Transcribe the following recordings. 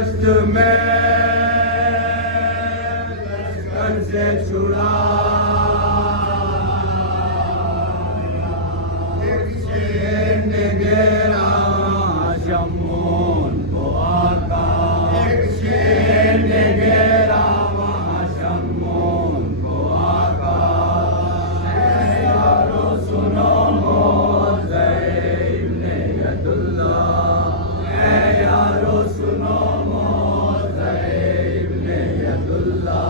दश्त में लश्कर से छुड़ा एक शेर ने घेरा शमून को आका, एक शेर ने घेरा वहाँ शमून को आका। ऐ यारो सुनो मौज़े इब्ने यदुल्लाह, ऐ यारो सुनो मौज़े इब्ने यदुल्लाह।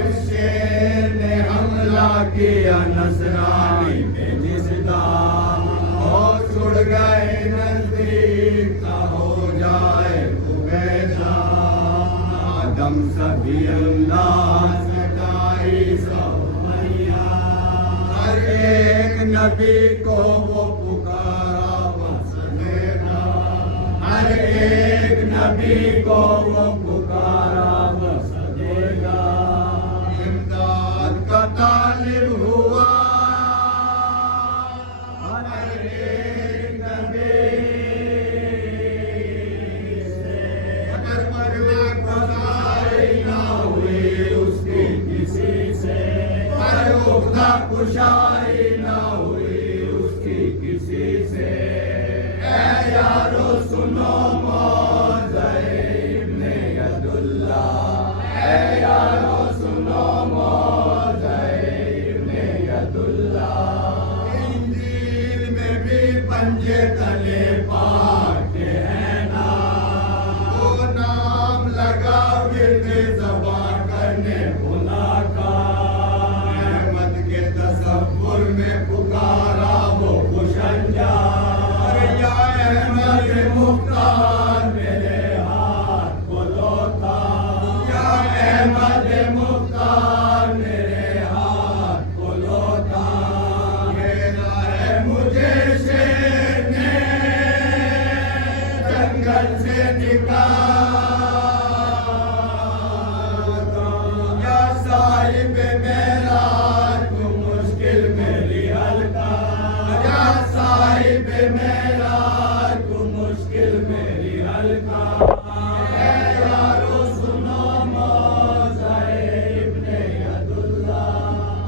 इस शेर ने हमला किया नसरानी पे जिसदा, और छुड़ गए नजदीक ना हो जाए उबैदा। आदम सभी अल्लाह सदाई सौमैया, हर एक नबी को वो पुकारा बस देना, हर एक नबी को वो पुकारा बस देगा। इमदाद का तालिब हुआ हर एक नबी से, मगर खुदाई ना हुई उसकी किसी से, खुदा खुशाई ना हुई उसकी किसी से। ऐ यारो सुनो मौज़े इब्ने यदुल्लाह, ऐ यारो सुनो मौज़े इब्ने यदुल्लाह। इंजील में भी पंजे तले पाक के हैं ना, वो नाम लगा विर्द ज़बा करने भुला का। अहमद के तसव्वुर में पुकारा वो खुशंजा, या अहमद मुख्तार मेरे हाथ को लौटा, या अहमद मुख्तार मेरे हाथ को लौटा। घेरा है मुझे शेर ने जंगल से निकाला, या साहिब मेरा तू मुश्किल मेरी हल्का, या साहिब मेरा तू मुश्किल मेरी हल्का। ऐ यारो सुनो मौज़े इब्ने यदुल्लाह,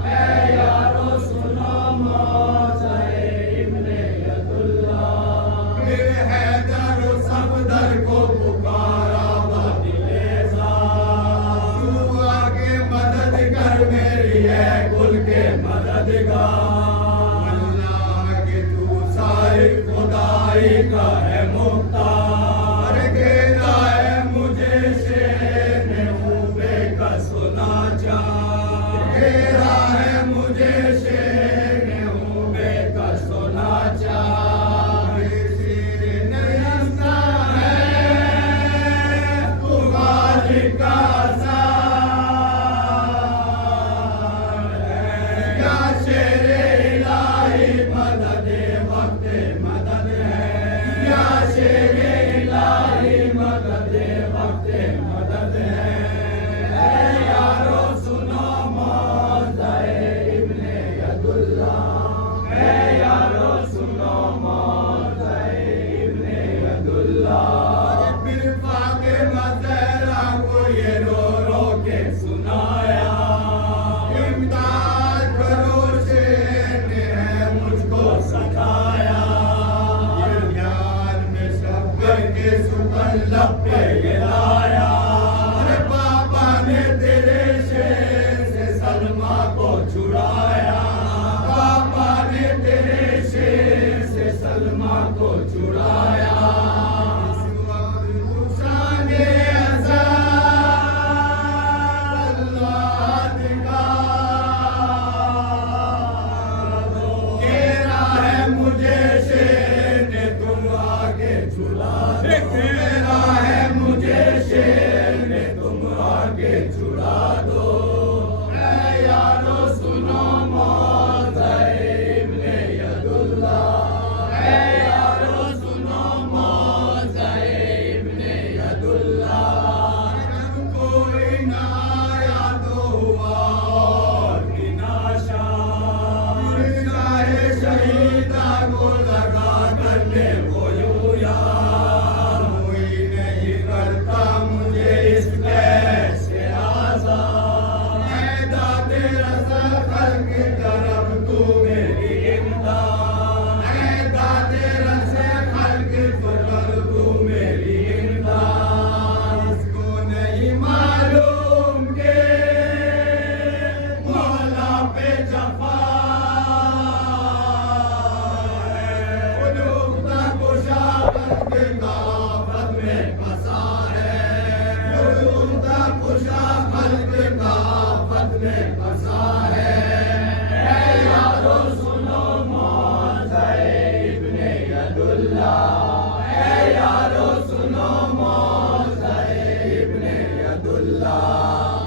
ऐ यारो सुनो मौज़े इब्ने यदुल्लाह। फिर हैदर सफदर को पुकारा बदिलेज़ा, तू आके मदद कर मेरी है कुल के मददगार। अल्लाह के तू साहिब खुदाई का है मुख्तार, घेरा है मुझे शेर ने मुँह बेकस सुना चा, घेरा है मुझे शेर ने मुँह बेकस सुना चा। शेर नहीं हंसता है तू मालिक का या शेर इलाही मदद वक्त मदद है, या शेर इलाही मदद वक्त मदद है। ऐ यारो सुनो मौज़े इब्ने यदुल्लाह, ऐ यारो सुनो मौज़े इब्ने यदुल्लाह। फिर फातिमा ज़हरा को ये रो रो के सुनाया, इमदाद करो शेर ने है मुझको सताया। ये ज्ञान में शब्द के सुबह लब पे गिराया, अरे पापा ने तेरे शेर से सलमा को छुड़ाया, पापा ने तेरे शेर से सलमा को छुड़ाया। मुझे शेर ने तुम आगे छुड़ा, घेरा है मुझे शेर में फंसा है। ऐ यारो सुनो मौज़ा इब्ने यदुल्लाह, ऐ यारो सुनो मौज़ा इब्ने यदुल्लाह।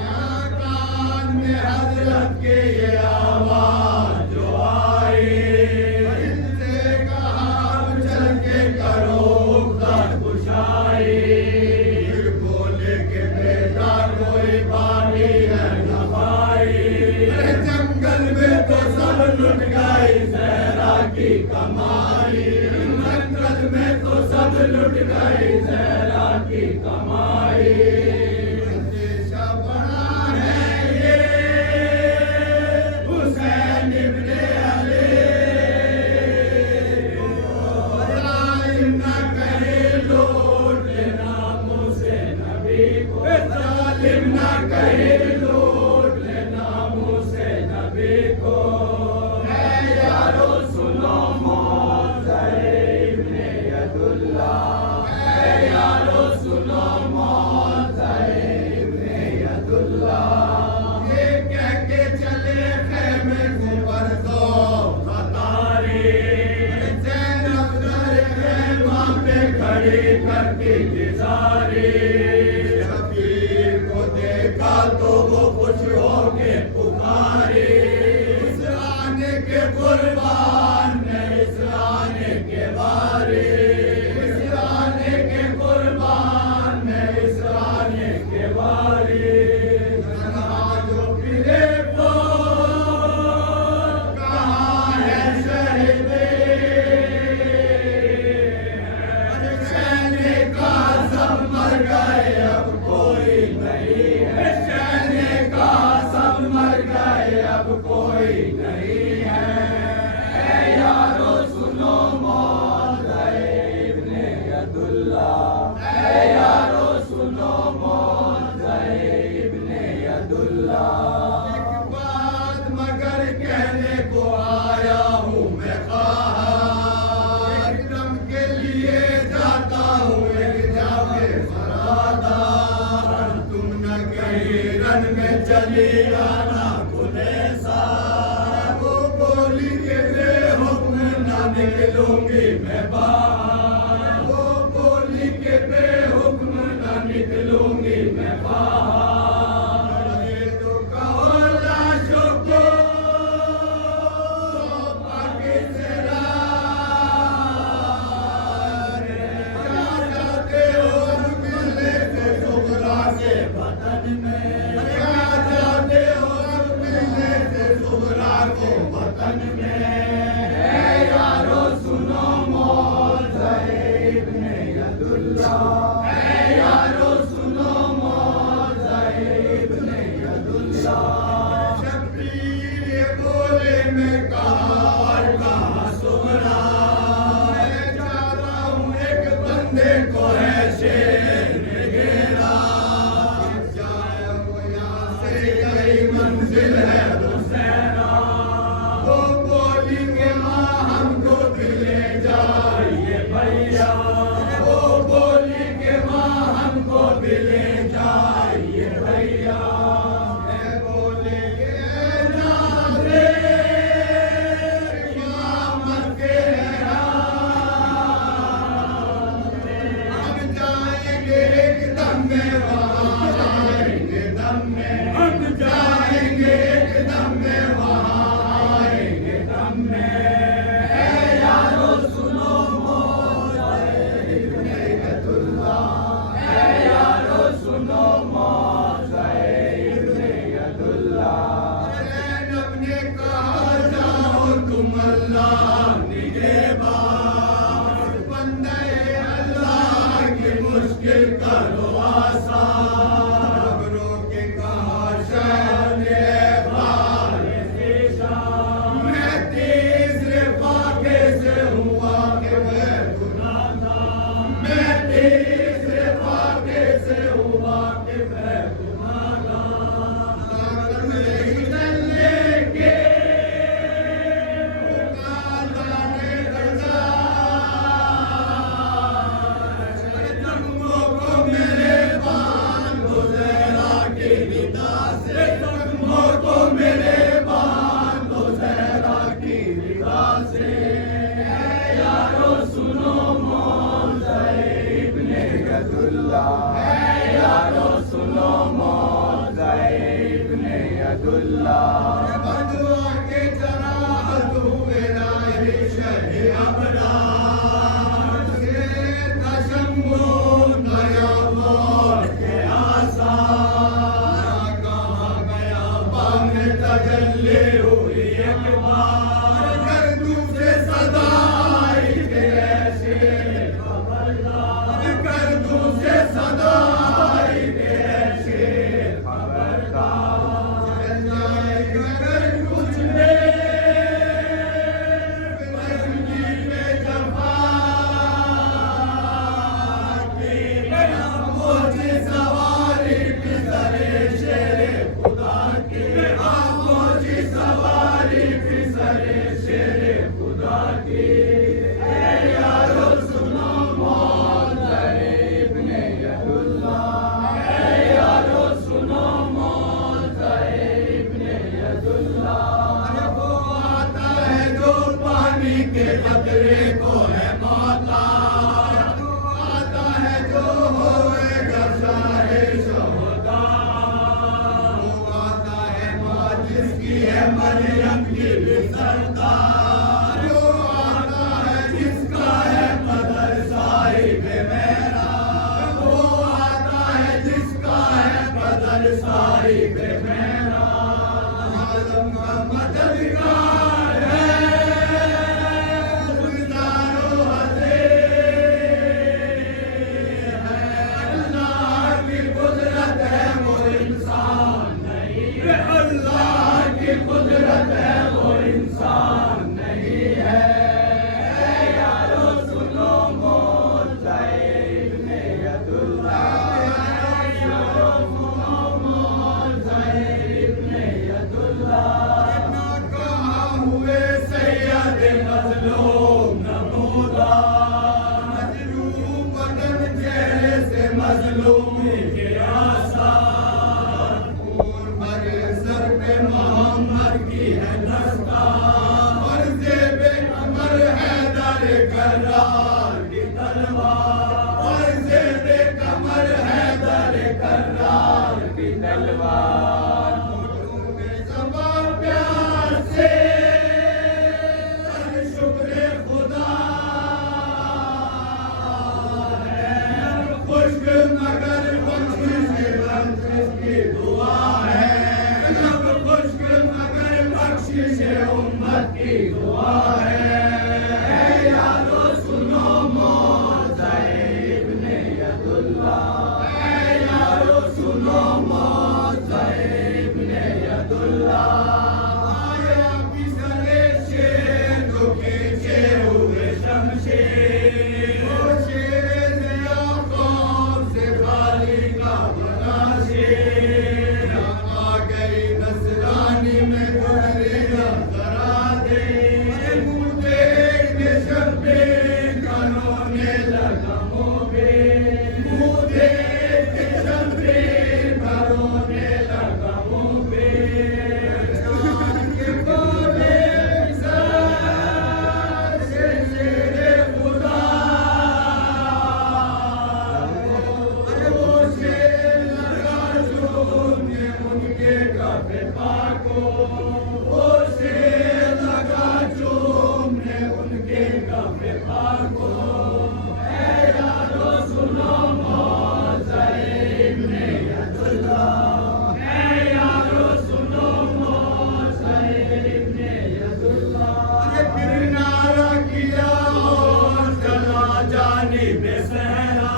यहाँ कान में हज़रत के ये आवाज़ जो आई, इनसे कहा चल के करो दर कुशाई। फिर बोले के बेटा कोई बानी है न भाई, अरे जंगल में तो सब लुट गई ज़हरा की कमाई, जंगल में तो सब लुट गई ज़हरा की कमाई। संदेशा बड़ा है ये हुसैन इब्ने अली, जालिम न करे लूट लेना मुझसे नबी को, जालिम न करे लूट लेना मुझसे नबी को। ऐ यारो सुनो मौज़ा इब्ने यदुल्लाह, ऐ यारो सुनो मौज़ा इब्ने यदुल्लाह। ये कह के चले ख़ैमे को परदो खतारी, ज़ैनब दर ख़ैमा पे खड़ी करती गुज़ारी। शबीर को देखा तो वो खुश होके पुकारी, इस आने के कुर्बान ने इस आने के वारी, इस आने के कुर्बान ने इस आने के वारी। तन्हा जो फिरे वो कहाँ है शहीदे, शहने का सब मर गए अब कोई नहीं है, शहने का सब मर गए अब कोई नहीं है। ऐ यारो सुनो मौज़ा इब्ने यदुल्लाह, ऐ यारो सुनो मौज़ा इब्ने यदुल्लाह। एक बात मगर कहने को आया हूँ मैं ख़्वाहा, एक दम के लिए जाता हूँ एक जाके फरादा। तुम न कहीं रन में चली आना खुलेसा, वो बोली के बेहुक्म न निकलूंगी मैं बाहर, वो बोली के बेहुक्म न निकलूंगी मैं बाहर। ये तो कहो लाशों को बाकी से क्या चाहते हो मिलने से सुगरा के वतन में, क्या चाहते हो मिलने से सुगरा को वतन में। ऐ यारो सुनो मौज़ा इब्ने यदुल्लाह, ऐ यारो सुनो मौज़ा इब्ने यदुल्लाह। शब्बीर ये बोले मैं कहाँ और कहाँ सुगरा, मैं चाहता हूँ एक बंदे को है शेर ने घेरा, जाए वो यहाँ से कई मंजिल है हुसैना। वो बोली के माँ हमको भी ले जाइए भैया, वो बोली के माँ हमको भी ले जाइए भैया। मैं बोले के नाज़े इमामत के हम जाएंगे एक दम में, वहाँ आएंगे दम में, हम जाएंगे एक दम में, वहाँ आएंगे दम में। ऐ यारो सुनो मौज़ा इब्ने यदुल्लाह, ऐ यारो सुनो मौज़ा इब्ने यदुल्लाह। ज़ैनब ने कहा जाओ तुम अल्लाह निगहबान, बंदे अल्लाह की मुश्किल करो आसान। बंधुआ के जराहत हुए नारी शहे अबरार से तशम्बु नया मौत के आसार कहाँ गया बाग तजल्ली हुई एक बार गर्दू से सदा आई के ऐसे खबरदार गर्दू से सदा आई के ऐसे खबरदार चल जाएगा अगर कुछ बंदगी पे जफा की आंखों की सवारी फिसले शेरे खुदा की आंखों की सवारी फिसले शेरे खुदा की ऐ यारो सुनो मौत ज़रे इब्ने यदुल्लाह ऐ यारो सुनो मौत ज़रे इब्ने यदुल्लाह वो आता है जो पानी के कतरे को है मौला वो आता है जो होएगा शाहे शोहदा वो आता है माँ जिसकी है मरियम की भी सरदार वो आता है जिसका है मदर साहिब मेरा वो आता है जिसका है मदर साहिब मेरा आलम का मददगार है गुलजारो हज़ीर है अल्लाह की कुदरत है वो इंसान नहीं है अल्लाह की कुदरत है वो इंसान नहीं है ऐ यारो सुनो मौत ज़रे इब्ने यदुल्लाह ऐ यारो सुनो मौत ज़रे इब्ने यदुल्लाह ना कहाँ हुए सैयद मज़लूम नमूदार मजलूम बदन चेहरे से मजलूमी के आसार खून भरे सर पे मोहम्मद की है दस्तार और ज़ेबे कमर हैदर करार की तलवार और ज़ेबे कमर हैदर करार की तलवार होठों में ज़बां प्यार से कर शुक्र खुदा है खुश्क मगर बख्शिश की दुआ है लब खुश्क मगर बख्शिश उम्मत की दुआ है ऐ यारो सुनो मौत ज़रे इब्ने यदुल्लाह ऐ यारो सुनो मौत ज़रे इब्ने यदुल्लाह आया फिसले शेर जो खींचे हुए शमशेर वो शेर नया कौम से खाली का बना शेर आ गई नसरानी में गुजरेगा जरा दे मुँह देख के शब्बीर कानों ने लगा मुँह देख के शब्बीर कानों ने लगा मुँह चाँद के बोले सर से शेरे खुदा वो शेर लगा चूमने उनके काफे पाको वो शेर लगा चूमने उनके काफे पाको ऐ यारो सुनो मौत ज़रे इब्ने यदुल्लाह ऐ यारो सुनो मौत ज़रे इब्ने यदुल्लाह फिर नारा किया और चला जानिबे सहरा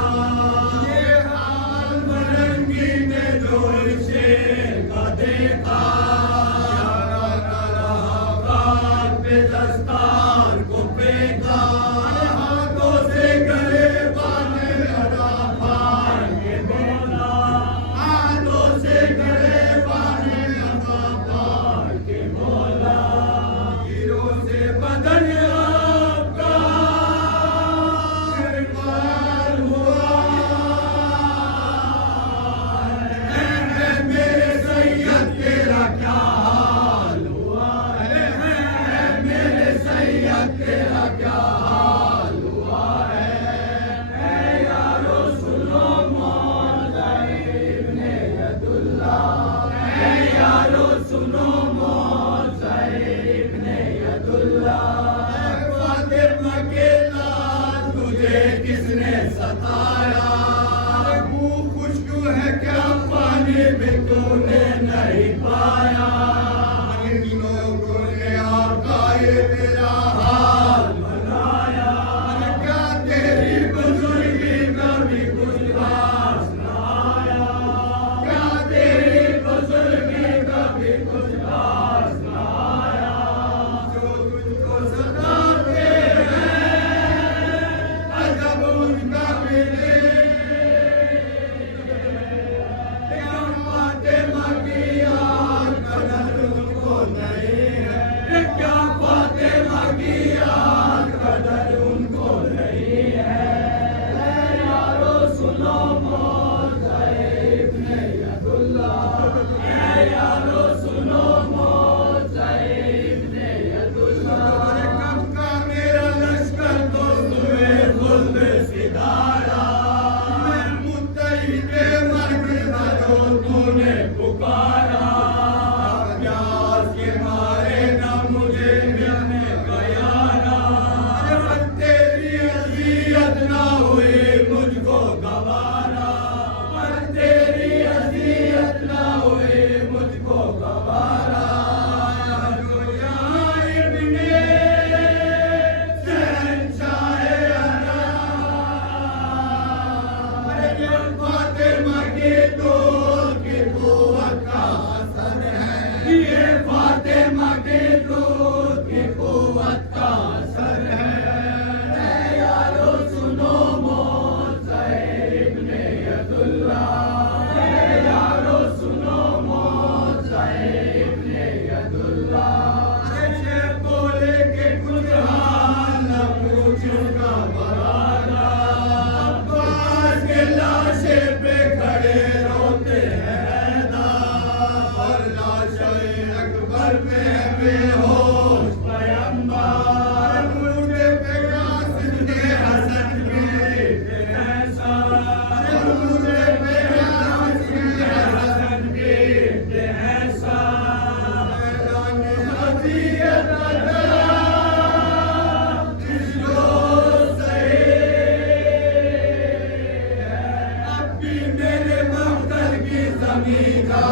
ये हाल मरंगी ने जो शेर का देखा यारा न रहा कान पे दस्तार को फेंका हाथों से गले बांधे लगा फाड़ के बोला हाथों से गले बांधे लगा फाड़ के बोला हीरों से बदन आपका निर्वाल हुआ है मेरे सैयद तेरा तूने नहीं पाया। इन दिनों को ने आका ये तेरा हाल बनाया। क्या तेरी बुजुर्गी कभी कुछ खास न आया। क्या तेरी बुजुर्गी कभी कुछ खास न आया। जो तुझको सताते हैं अजब उनका मिले। क्या फातिमा की याद कदर उनको नहीं है। क्या फातिमा की याद कदर उनको नहीं है। यारो सुनो मौत इब्ने अब्दुल्लाह। यारो सुनो मौत इब्ने अब्दुल्लाह। कब का मेरा लश्कर तो तुम्हें खुद सिदारा। मैं मुत्तहिदे मर्द था जो तूने पुकारा। प्यास के मारे न मुझे मिलने गयारा। तेरी अज़ियत ना हुई मुझको गवारा। तेरी अज़ियत ना हुई मुझको गवारा। जो यहाँ इब्ने शहंशाहे अना। ये फातिमा की दूध की कुव्वत का असर है। ये फातिमा की दूध की कुव्वत का असर है। यारो सुनो मौत इब्ने अब्दुल्लाह। यारो सुनो मौत इब्ने अब्दुल्लाह। ऐसे बोले कि कुछ हाल न पूछूंगा बराना। अब्बास के लाशे पे खड़े रोते हैं ना। और लाशे अकबर पे है बेहोश पैगंबर। मुर्दे पे कासिम के हसन गिरते हैं सार। मुर्दे पे कासिम के हसन गिरते हैं सार। ऐलान अज़ियत अदा इस रोज़ सही। अब भी मेरे मक़तल की ज़मीन का